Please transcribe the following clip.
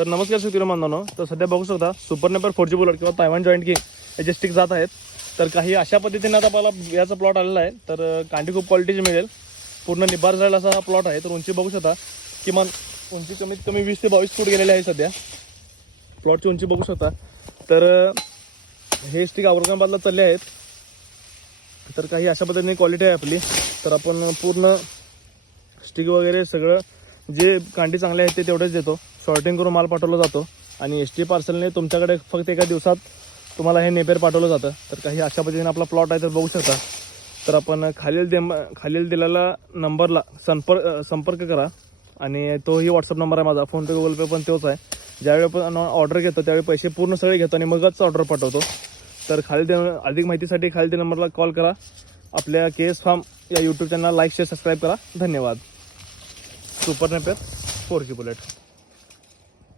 तर नमस्कार शेतकरी बांधवांनो, तर सध्या बघू शकता सुपर नेपर 4G बुलेट किंवा तायवान जॉईंट किंग याचे स्टिक जात आहेत. तर काही अशा पद्धतीने आता आपल्याला याचा प्लॉट आलेला आहे. तर कांडी खूप क्वालिटीची मिळेल. पूर्ण निबार झालेला असा हा प्लॉट आहे. तर उंची बघू शकता, किमान उंची कमीत कमी 20 ते 22 फूट गेलेली आहे सध्या. प्लॉटची उंची बघू शकता. तर हे स्टिक औरंगाबादला चालले आहेत. तर काही अशा पद्धतीने क्वालिटी आहे आपली. तर आपण पूर्ण स्टिक वगैरे सगळं जे कांडी चांगले आहेत ते तेवढेच देतो. शॉर्टिंग करून माल पाठवला जातो आणि ST पार्सलने तुमच्याकडे फक्त एका दिवसात तुम्हाला हे नेपेर पाठवलं जातं. तर काही अशा पद्धतीने आपला प्लॉट आहे. तर बघू शकता. तर आपण खालील दिलेला नंबरला संपर्क करा आणि तोही व्हॉट्सअप नंबर आहे माझा. फोनपे गुगल पे पण तोच आहे. ज्यावेळी आपण ऑर्डर घेतो त्यावेळी पैसे पूर्ण सगळे घेतो आणि मगच ऑर्डर पाठवतो. तर अधिक माहितीसाठी खालील नंबरला कॉल करा. आपल्या KS फार्म या YouTube channel like share subscribe करा. धन्यवाद. Super Napier 4G bullet.